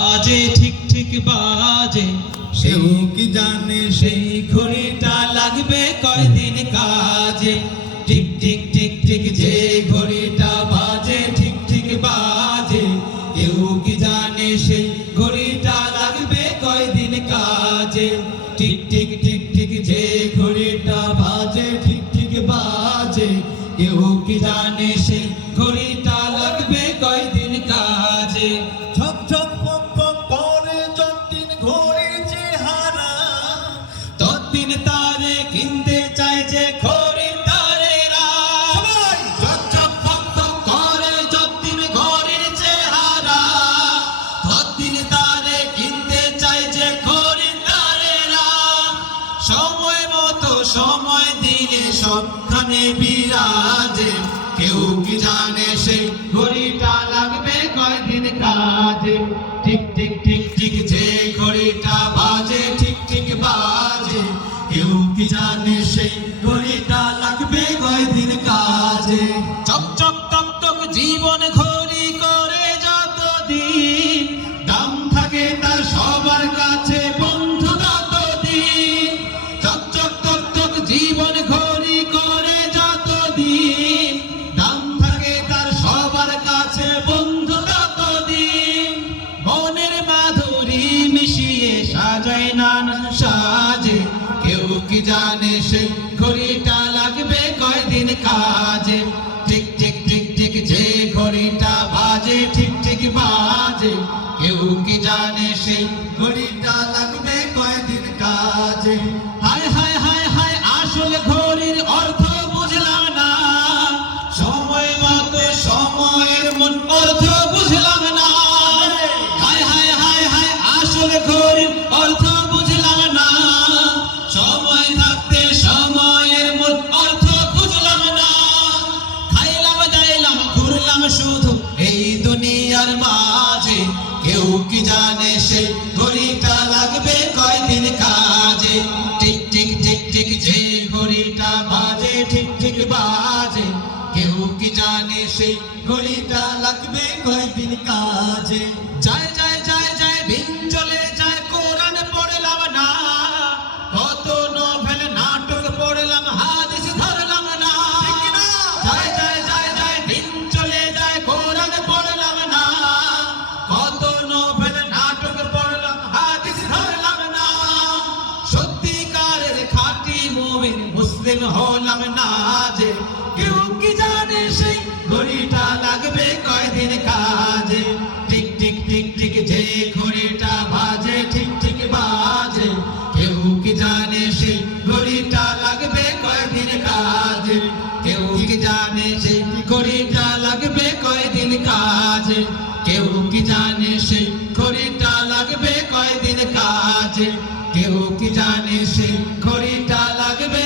বাজে ঠিক ঠিক বাজে, সেও কি জানে সেই ঘড়িটা লাগবে কয়দিন কাজে। টিক টিক টিক টিক যে ঘড়িটা বাজে ঠিক ঠিক বাজে, কেউ কি জানে সেই ঘড়িটা লাগবে কয়দিন কাজে। টিক টিক টিক টিক যে ঘড়িটা বাজে ঠিক ঠিক বাজে, কেউ কি জানে সেই ঘড়িটা লাগবে কয়দিন কাজে। ঝক ঝক পক পক করে যতদিন ঘড়ির চেহারা, ততদিন তারে কিনতে চায় যে খরিদ্দারেরা। ঝক ঝক পক পক করে যতদিন ঘড়ির চেহারা, ততদিন তারে কিনতে চায় যে খরিদ্দারেরা। সময় মতো সময় দিলে সবখানে বিরাজে, কেউ কি জানে সেই ঘড়িটা লাগবে কয়দিন কাজে। টিক টিক টিক টিক যে ঘড়িটা বাজে ঠিক ঠিক বাজে, কেউ কি জানে সেই ঘড়িটা লাগবে কয়দিন কাজে। চক চক টক টক জীবন ঘড়ি করে যতদিন, দাম থাকে তার সবার কাছে বন্ধু ততদিন। চক চক টক টক জীবন ঘড়ি করে যতদিন, দাম থাকে তার সবার কাছে বন্ধু ততদিন। মনের মাধুরী মিশিয়ে সাজায় নানান সাজে, কেউ কি জানে সেই ঘড়িটা লাগবে কয়দিন কাজে। টিক টিক টিক টিক যে ঘড়িটা বাজে ঠিক ঠিক বাজে, কেউ কি জানে সেই ঘড়িটা লাগবে কয়দিন কাজে। হায় হায় হায় হায় আসল ঘড়ির অর্থ বুঝলাম না, সময় মতো সময়ের মন অর্থ বুঝলাম না। হায় হায় হায় হায় আসল ঘড়ির অর্থ বুঝলাম না, সময় থাকতে সময়ের মূল অর্থ বুঝলাম না। খাইলাম যাইলাম ঘুরলাম শুধু এই দুনিয়ার মাঝে, কেউ কি জানে সেই ঘড়িটা লাগবে কয়দিন কাজে। টিক টিক টিক টিক যে ঘড়িটা বাজে ঠিক ঠিক বাজে, কেউ কি জানে সেই ঘড়িটা লাগবে কয়দিন কাজে। যায় যায় যায় যায় দিন চলে যায় কোরআন পড়লাম না, কত নোভেল নাটক পড়লাম হাদিস ধরলাম না। যায় যায় যায় যায় দিন চলে যায় কোরআন পড়লাম না, কত নোভেল নাটক পড়লাম হাদিস ধরলাম না। সত্যিকারের খাঁটি মুমিন মুসলিম হলাম না যে, কেউ কি জানে সেই ঘড়িটা লাগবে কয়দিন কাজে। টিক টিক টিক টিক যে ঘড়িটা বাজে ঠিক ঠিক বাজে, কেউ কি জানে সেই ঘড়িটা লাগবে কয়দিন কাজে। কেউ কি জানে সেই ঘড়িটা লাগবে কয়দিন কাজে। কেউ কি জানে সেই ঘড়িটা লাগবে কয়দিন কাজে। কেউ কি জানে সেই ঘড়িটা লাগবে